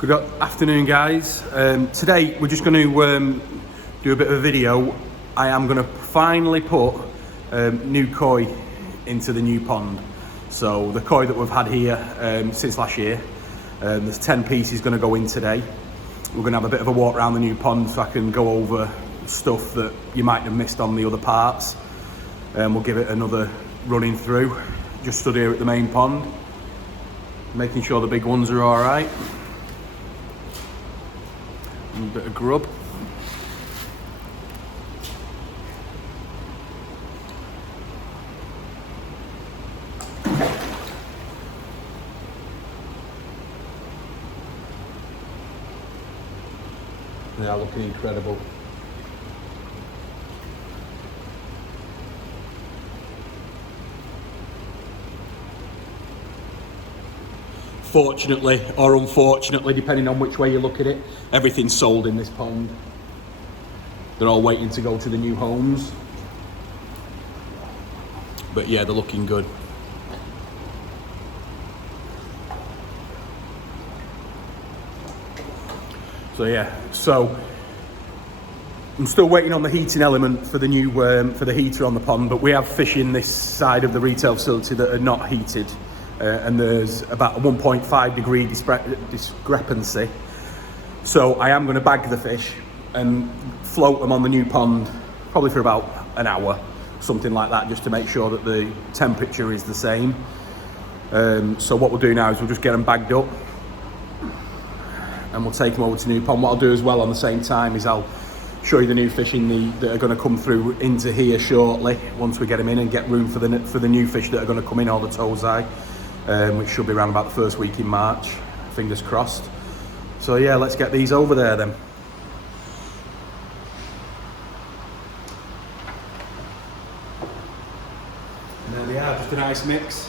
Good afternoon, guys. Today we're just going to do a bit of a video. I am going to finally put new koi into the new pond. So the koi that we've had here since last year, there's 10 pieces going to go in today. We're going to have a bit of a walk around the new pond so I can go over stuff that you might have missed on the other parts. We'll give it another running through. Just stood here at the main pond, making sure the big ones are all right. A little bit of grub. They are looking incredible. Fortunately or unfortunately, depending on which way you look at it, everything's sold in this pond. They're all waiting to go to the new homes. But yeah, they're looking good. So yeah, I'm still waiting on the heating element for the new for the heater on the pond, but we have fish in this side of the retail facility that are not heated. And there's about a 1.5 degree discrepancy. So I am going to bag the fish and float them on the new pond, probably for about an hour, something like that, just to make sure that the temperature is the same. So what we'll do now is we'll just get them bagged up and we'll take them over to the new pond. What I'll do as well on the same time is I'll show you the new fish that are going to come through into here shortly, once we get them in, and get room for the new fish that are going to come in, all the tozai. Which should be around about the first week in March, fingers crossed. So yeah, let's get these over there then. And there they are, just a nice mix.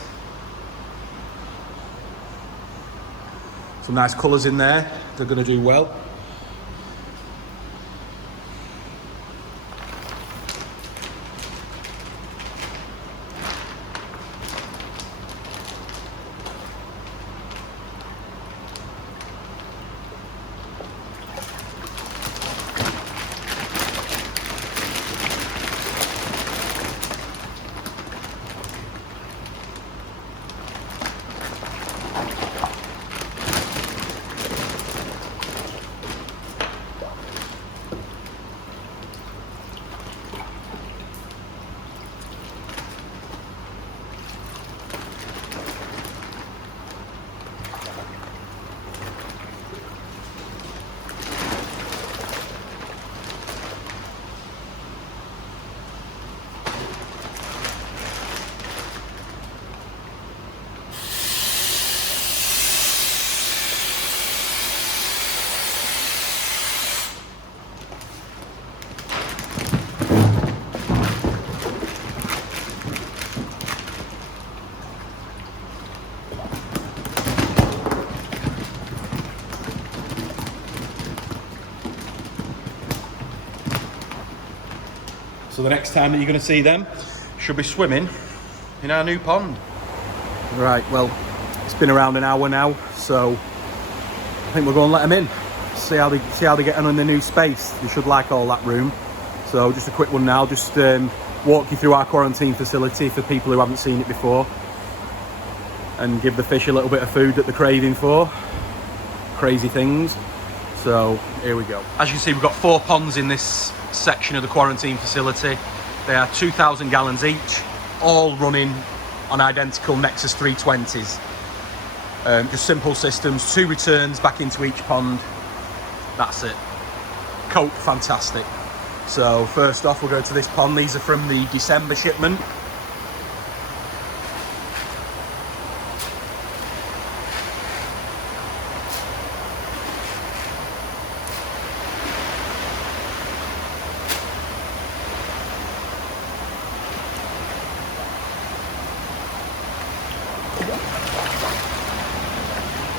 Some nice colours in there, they're going to do well. So the next time that you're going to see them should be swimming in our new pond. Right, well, it's been around an hour now, so I think we'll go and let them in. See how they get on in the new space. They should like all that room. So just a quick one now, just walk you through our quarantine facility for people who haven't seen it before, and give the fish a little bit of food that they're craving for. Crazy things. So here we go. As you can see, we've got 4 ponds in this section of the quarantine facility. They are 2,000 gallons each, all running on identical Nexus 320s. Just simple systems, 2 returns back into each pond. That's it. Cope, fantastic. So first off, we'll go to this pond. These are from the December shipment.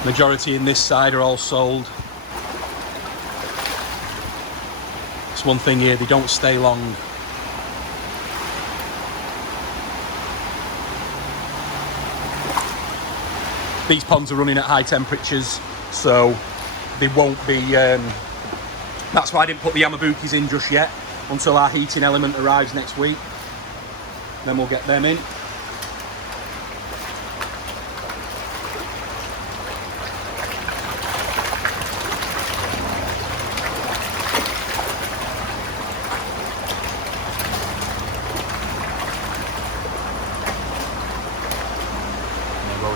Majority in this side are all sold. It's one thing here, they don't stay long. These ponds are running at high temperatures, so they won't be, that's why I didn't put the Yamabukis in just yet, until our heating element arrives next week. Then we'll get them in.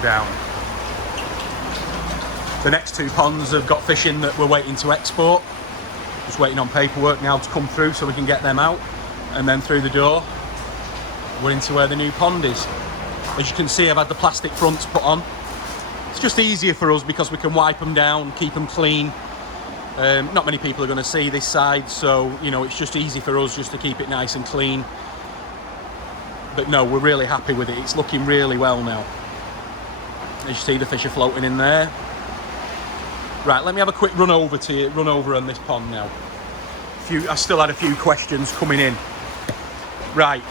Down. The next two ponds have got fish in that we're waiting to export. Just waiting on paperwork now to come through so we can get them out, and then through the door we're into where the new pond is. As you can see, I've had the plastic fronts put on. It's just easier for us because we can wipe them down, keep them clean. Not many people are going to see this side, so you know, it's just easy for us just to keep it nice and clean. But no, we're really happy with it. It's looking really well now. As you see, the fish are floating in there. Right, let me have a quick run over on this pond now. I still had a few questions coming in. Right,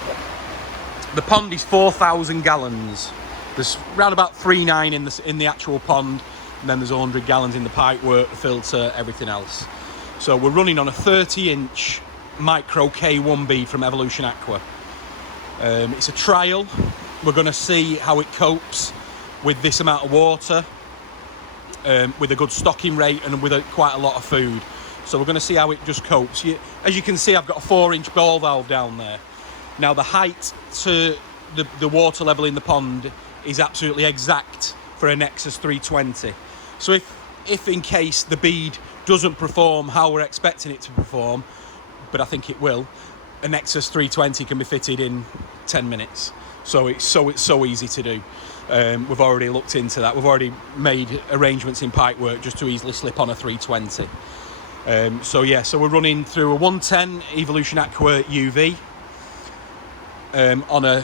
the pond is 4,000 gallons. There's around about 3.9 in the actual pond, and then there's 100 gallons in the pipework, the filter, everything else. So we're running on a 30-inch micro K1B from Evolution Aqua. It's a trial. We're going to see how it copes with this amount of water, with a good stocking rate and with quite a lot of food. So we're going to see how it just copes. As you can see, I've got a 4-inch ball valve down there. Now the height to the water level in the pond is absolutely exact for a Nexus 320. So if in case the bead doesn't perform how we're expecting it to perform, but I think it will, a Nexus 320 can be fitted in 10 minutes. So it's so easy to do. We've already looked into that. We've already made arrangements in pipework just to easily slip on a 320. So we're running through a 110 Evolution Aqua UV on a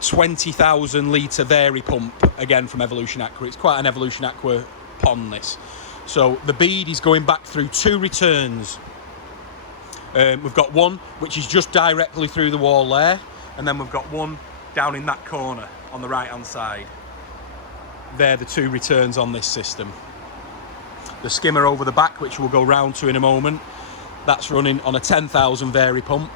20,000 litre Vary pump, again from Evolution Aqua. It's quite an Evolution Aqua pond, this. So the bead is going back through 2 returns. We've got one which is just directly through the wall there, and then we've got one down in that corner on the right hand side. They're the 2 returns on this system. The skimmer over the back, which we'll go round to in a moment, that's running on a 10,000 Vary pump.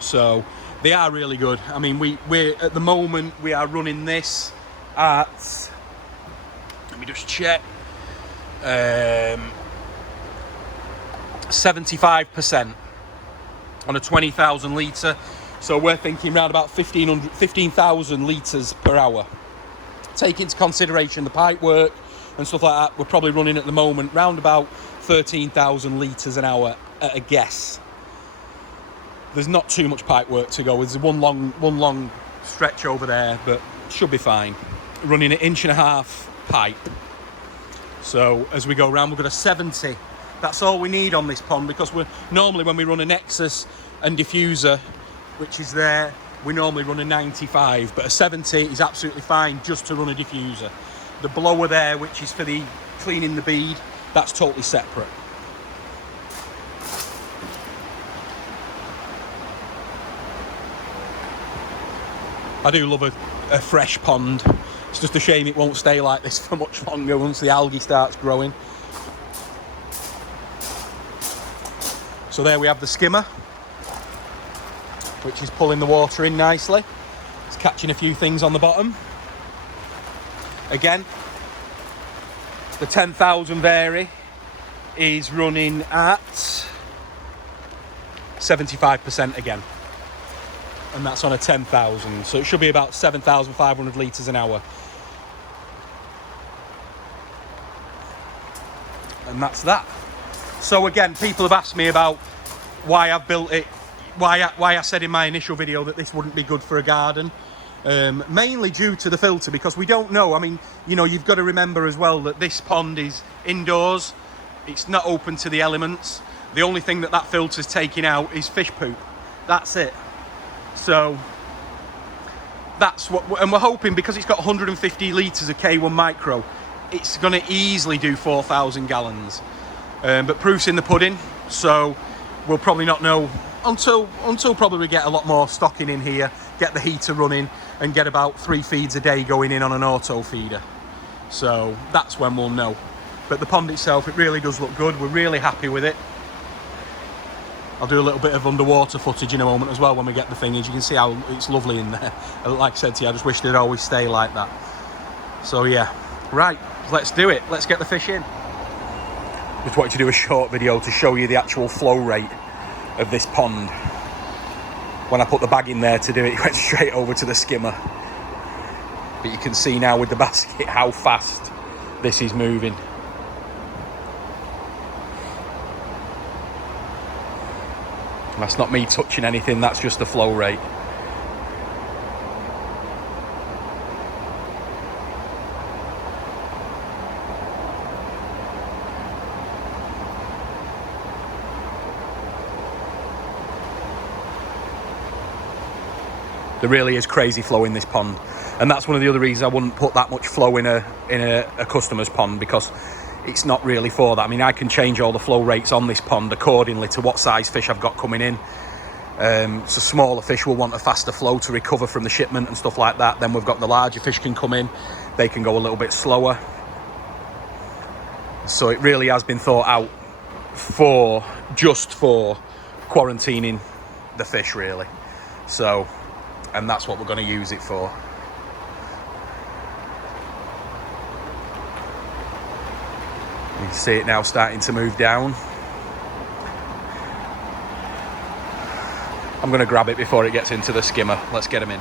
So they are really good. I mean, we're at the moment we are running this at, let me just check, 75% on a 20,000 litre. So we're thinking around about 15,000 litres per hour. Take into consideration the pipe work and stuff like that, we're probably running at the moment round about 13,000 litres an hour at a guess. There's not too much pipe work to go. There's one long stretch over there, but should be fine. Running an 1.5 inch pipe. So as we go around, we've got a 70. That's all we need on this pond, because we're normally, when we run a Nexus and diffuser, which is there, we normally run a 95, but a 70 is absolutely fine just to run a diffuser. The blower there, which is for the cleaning the bead, that's totally separate. I do love a fresh pond. It's just a shame it won't stay like this for much longer once the algae starts growing. So there we have the skimmer, which is pulling the water in nicely. It's catching a few things on the bottom. Again, the 10,000 Vary is running at 75% again. And that's on a 10,000. So it should be about 7,500 litres an hour. And that's that. So again, people have asked me about why I've built it, why I said in my initial video that this wouldn't be good for a garden. Mainly due to the filter, because we don't know. I mean, you know, you've got to remember as well that this pond is indoors. It's not open to the elements. The only thing that filter's taking out is fish poop. That's it. So that's what, and we're hoping, because it's got 150 litres of K1 micro, it's going to easily do 4,000 gallons. But proof's in the pudding, so we'll probably not know until probably we get a lot more stocking in here, get the heater running, and get about 3 feeds a day going in on an auto feeder. So that's when we'll know. But the pond itself, it really does look good. We're really happy with it. I'll do a little bit of underwater footage in a moment as well when we get the thing. As you can see how it's lovely in there. Like I said to you, I just wish they'd always stay like that. So yeah, right, let's do it. Let's get the fish in. Just wanted to do a short video to show you the actual flow rate of this pond. When I put the bag in there to do it, it went straight over to the skimmer. But you can see now with the basket how fast this is moving. That's not me touching anything, that's just the flow rate. There really is crazy flow in this pond, and that's one of the other reasons I wouldn't put that much flow in a customer's pond, because it's not really for that. I mean, I can change all the flow rates on this pond accordingly to what size fish I've got coming in. So smaller fish will want a faster flow to recover from the shipment and stuff like that. Then we've got the larger fish can come in, they can go a little bit slower. So it really has been thought out just for quarantining the fish, really. So, and that's what we're going to use it for. You can see it now starting to move down. I'm going to grab it before it gets into the skimmer. Let's get him in.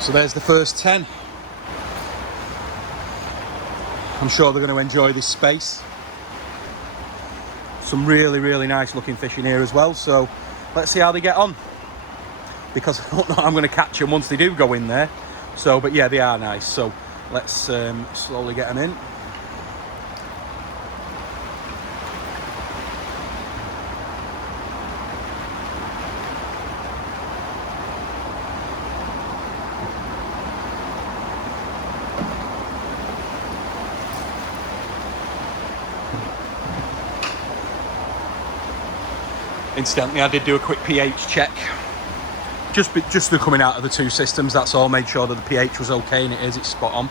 So there's the first 10. I'm sure they're going to enjoy this space. Some really, really nice looking fish in here as well. So let's see how they get on, because I don't know how I'm going to catch them once they do go in there. So, but yeah, they are nice. So let's slowly get them in. Incidentally, I did do a quick pH check. Just the coming out of the two systems, that's all. Made sure that the pH was okay, and it is, it's spot on.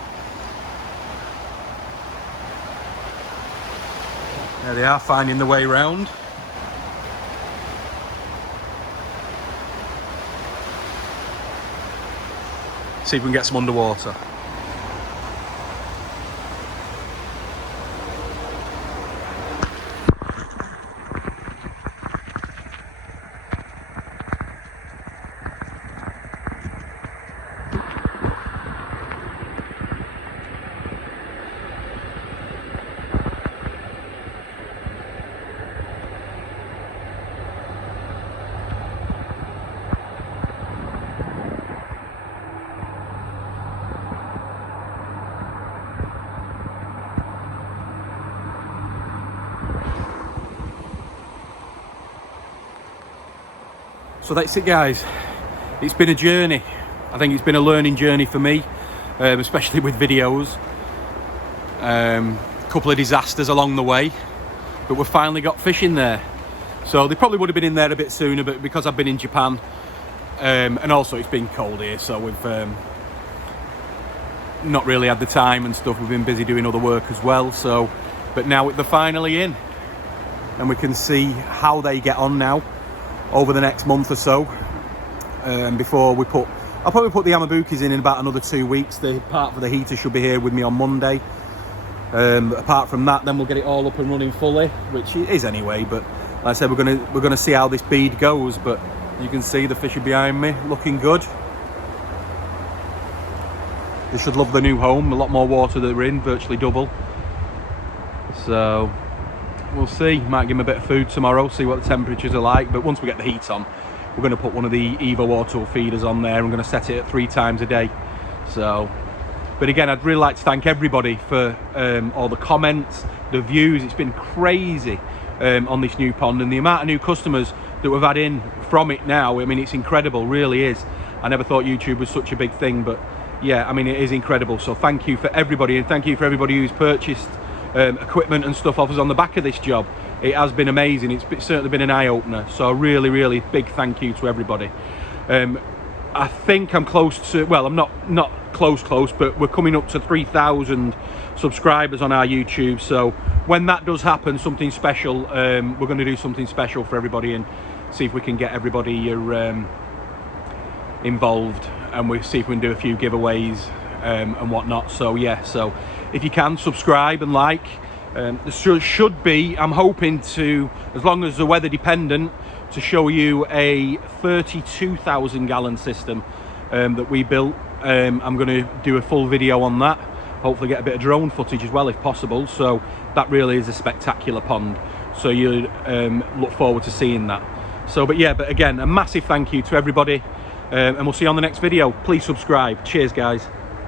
There they are, finding the way round. See if we can get some underwater. So that's it, guys. It's been a journey. I think it's been a learning journey for me, especially with videos. A couple of disasters along the way, but we've finally got fish in there. So they probably would have been in there a bit sooner, but because I've been in Japan, and also it's been cold here, so we've not really had the time and stuff. We've been busy doing other work as well. So, but now they're finally in, and we can see how they get on now over the next month or so. Before we I'll probably put the Yamabukis in about another 2 weeks. The part for the heater should be here with me on Monday. Apart from that, then we'll get it all up and running fully, which it is anyway. But like I said, we're gonna see how this bead goes. But you can see the fish are behind me, looking good. They should love the new home. A lot more water that we're in, virtually double. So we'll see. Might give them a bit of food tomorrow, see what the temperatures are like. But once we get the heat on, we're going to put one of the Evo Auto feeders on there. I'm going to set it at 3 times a day. So, but again, I'd really like to thank everybody for all the comments, the views. It's been crazy on this new pond, and the amount of new customers that we've had in from it now. I mean, it's incredible, really is. I never thought YouTube was such a big thing, but yeah, I mean, it is incredible. So thank you for everybody, and thank you for everybody who's purchased equipment and stuff off us on the back of this job. It has been amazing. It's certainly been an eye-opener. So really, really big thank you to everybody. I think I'm close to, well, I'm not close, but we're coming up to 3,000 subscribers on our YouTube. So when that does happen, something special, we're going to do something special for everybody and see if we can get everybody involved, and we'll see if we can do a few giveaways and whatnot. So yeah, so if you can subscribe and like, there should be, I'm hoping to, as long as the weather dependent, to show you a 32,000 gallon system that we built. I'm going to do a full video on that, hopefully get a bit of drone footage as well if possible. So that really is a spectacular pond, so you look forward to seeing that. So but yeah, but again, a massive thank you to everybody, and we'll see you on the next video. Please subscribe. Cheers guys.